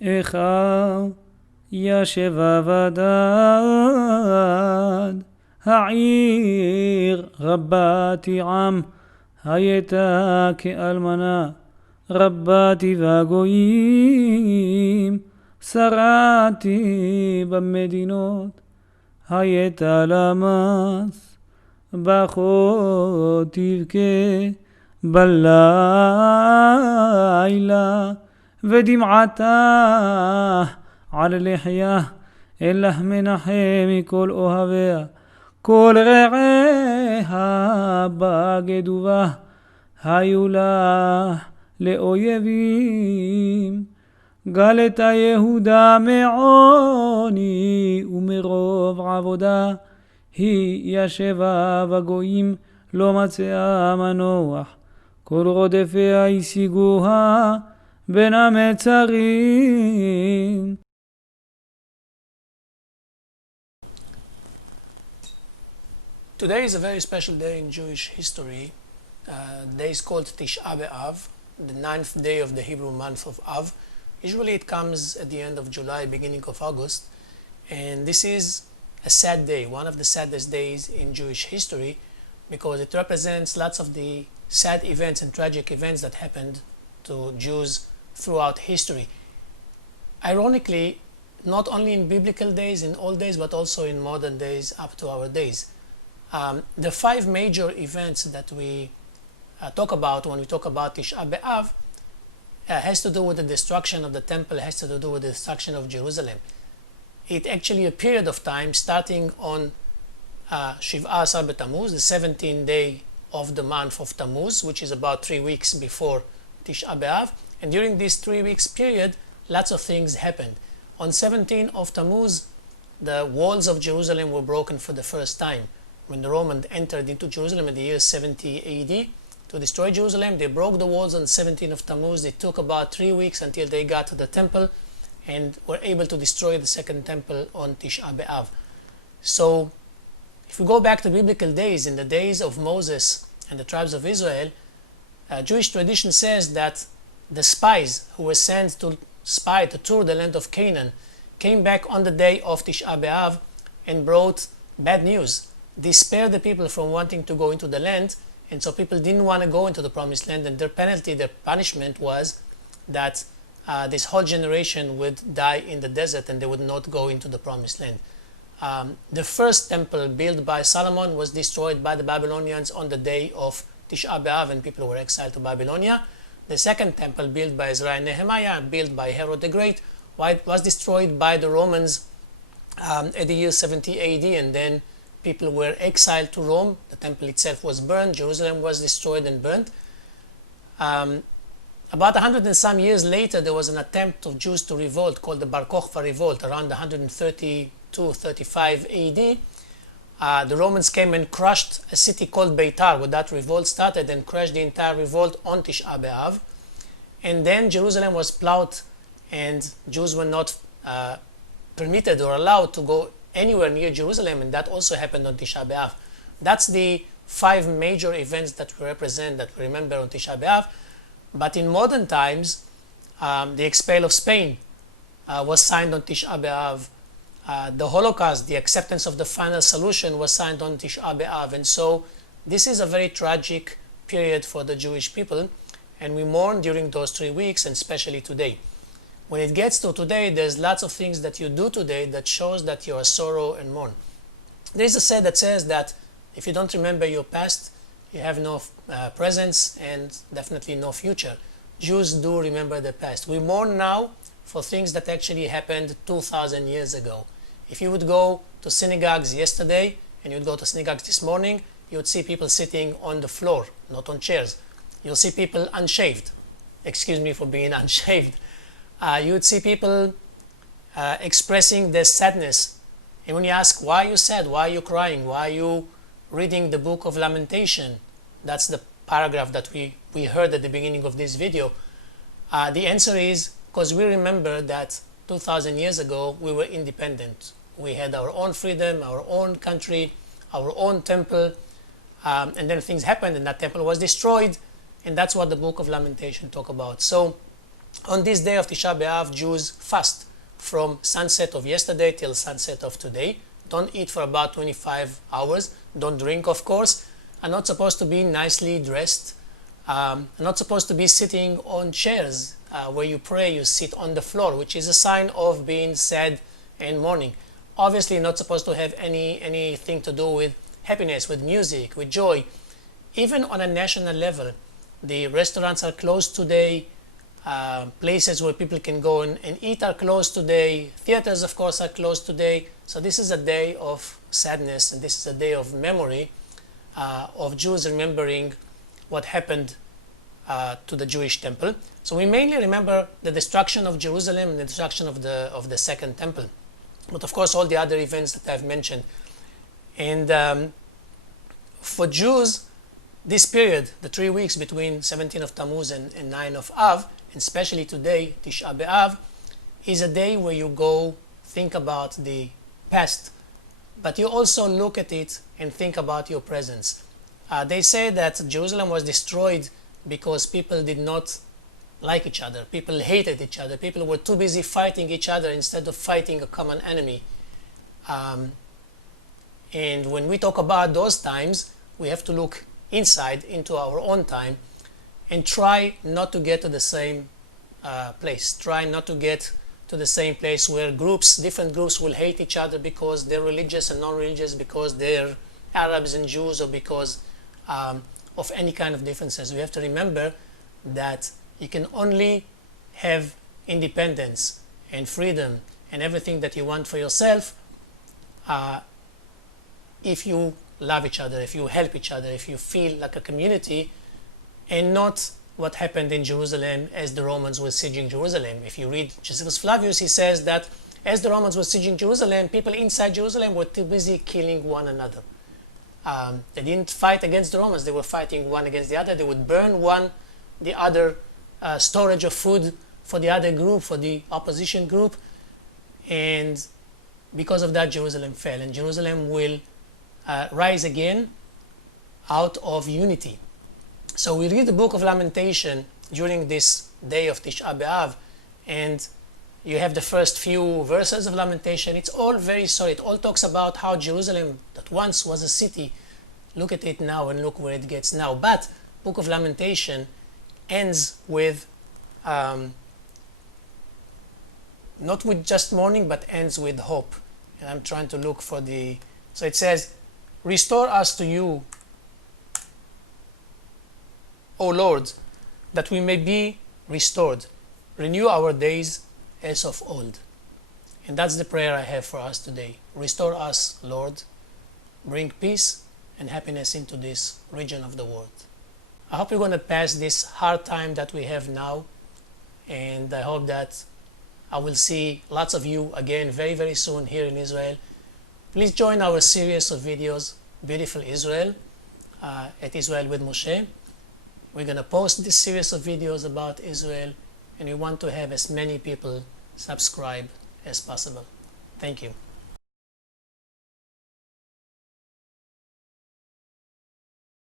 איכה ישב אבדד, העיר רבתי עם, הייתה כאלמנה, רבתי והגויים, שרתי במדינות, הייתה למס, בכה תבכה בלילה, ודמעתה על לחיה, אלך מנחם מכל אוהביה, כל רעיה בגדובה, היו לה לאויבים. גלתה יהודה מעוני ומרוב עבודה, היא ישבה בגויים לא מצאה מנוח, כל רודפיה השיגוה בין המצרים. Today is a very special day in Jewish history. The day is called Tishaa Be'av, the 9th day of the Hebrew month of Av. Usually it comes at the end of July, beginning of August, and this is a sad day, one of the saddest days in Jewish history, because it represents lots of the sad events and tragic events that happened to Jews throughout history. Ironically, not only in biblical days, in old days, but also in modern days up to our days. The 5 major events that we talk about when we talk about Tishaa Be'av has to do with the destruction of the temple, has to do with the destruction of Jerusalem. It actually a period of time starting on Shiv'a Asar B'Tammuz, the 17th day of the month of Tammuz, which is about 3 weeks before Tishaa Be'av. And during this 3 weeks period, lots of things happened. On 17th of Tammuz, the walls of Jerusalem were broken for the first time. When the Romans entered into Jerusalem in the year 70 AD to destroy Jerusalem, they broke the walls on 17th of Tammuz. It took about 3 weeks until they got to the temple and were able to destroy the second temple on Tishaa Be'av. So if we go back to biblical days, in the days of Moses and the tribes of Israel, Jewish tradition says that the spies who were sent to spy to tour the land of Canaan came back on the day of Tishaa Be'av and brought bad news. They spared the people from wanting to go into the land, and so people didn't want to go into the promised land, and their penalty, their punishment was that this whole generation would die in the desert and they would not go into the promised land. The first temple built by Solomon was destroyed by the Babylonians on the day of Tishaa Be'av, and people were exiled to Babylonia. The second temple built by Ezra and Nehemiah, built by Herod the Great, was destroyed by the Romans at the year 70 AD, and then people were exiled to Rome. The temple itself was burned. Jerusalem was destroyed and burned. About 100 and some years later, there was an attempt of Jews to revolt called the Bar Kokhba revolt around 132-35 AD. The Romans came and crushed a city called Beitar, where that revolt started, and crashed the entire revolt on Tishaa Be'av. And then Jerusalem was plowed, and Jews were not permitted or allowed to go anywhere near Jerusalem, and that also happened on Tishaa Be'av. That's the 5 major events that we represent, that we remember on Tishaa Be'av. But in modern times, the expel of Spain was signed on Tishaa Be'av. The Holocaust, the acceptance of the final solution, was signed on Tishaa Be'av. And so this is a very tragic period for the Jewish people, and we mourn during those 3 weeks, and especially today. When it gets to today, there's lots of things that you do today that shows that you are sorrow and mourn. There is a saying that says that if you don't remember your past, you have no presence and definitely no future. Jews do remember the past. We mourn now for things that actually happened 2,000 years ago. If you would go to synagogues yesterday and you'd go to synagogues this morning, you would see people sitting on the floor, not on chairs. You'll see people unshaved. Excuse me for being unshaved. You would see people expressing their sadness. And when you ask, why are you sad? Why are you crying? Why are you reading the book of Lamentation? That's the paragraph that we heard at the beginning of this video. The answer is because we remember that 2,000 years ago we were independent. We had our own freedom, our own country, our own temple, and then things happened and that temple was destroyed, and that's what the book of Lamentation talk about. So On this day of Tishaa Be'av, Jews fast from sunset of yesterday till sunset of today. Don't eat for about 25 hours. Don't drink, of course. Are not supposed to be nicely dressed. Are not supposed to be sitting on chairs. Where you pray, you sit on the floor, which is a sign of being sad and mourning. Obviously, not supposed to have anything to do with happiness, with music, with joy. Even on a national level, the restaurants are closed today. Places where people can go and eat are closed today. Theaters, of course, are closed today. So this is a day of sadness, and this is a day of memory of Jews remembering what happened to the Jewish temple. So we mainly remember the destruction of Jerusalem and the destruction of the second temple, but of course all the other events that I've mentioned. And for Jews, this period, the 3 weeks between 17 of Tammuz and 9 of Av, and especially today, Tishaa Be'av, is a day where you go think about the past, but you also look at it and think about your presence. They say that Jerusalem was destroyed because people did not like each other. People hated each other. People were too busy fighting each other instead of fighting a common enemy. And when we talk about those times, we have to look inside into our own time and try not to get to the same place. Try not to get to the same place where different groups will hate each other because they're religious and non-religious, because they're Arabs and Jews, or because of any kind of differences. We have to remember that you can only have independence and freedom and everything that you want for yourself if you love each other, if you help each other, if you feel like a community, and not what happened in Jerusalem as the Romans were sieging Jerusalem. If you read Josephus Flavius, he says that as the Romans were sieging Jerusalem, people inside Jerusalem were too busy killing one another. They didn't fight against the Romans, they were fighting one against the other. They would burn the other storage of food for the other group, for the opposition group. And because of that, Jerusalem fell. And Jerusalem will rise again out of unity. So we read the book of Lamentation during this day of Tishaa Be'av, and you have the first few verses of Lamentation. It's all very sorry. It all talks about how Jerusalem, that once was a city, look at it now and look where it gets now. But book of Lamentation ends with, not with just mourning, but ends with hope. And I'm trying to look for so it says, "Restore us to you, O Lord, that we may be restored. Renew our days as of old." And that's the prayer I have for us today. Restore us, Lord. Bring peace and happiness into this region of the world. I hope you're going to pass this hard time that we have now, and I hope that I will see lots of you again very, very soon here in Israel. Please join our series of videos, Beautiful Israel, at Israel with Moshe. We're going to post this series of videos about Israel, and we want to have as many people subscribe as possible. Thank you.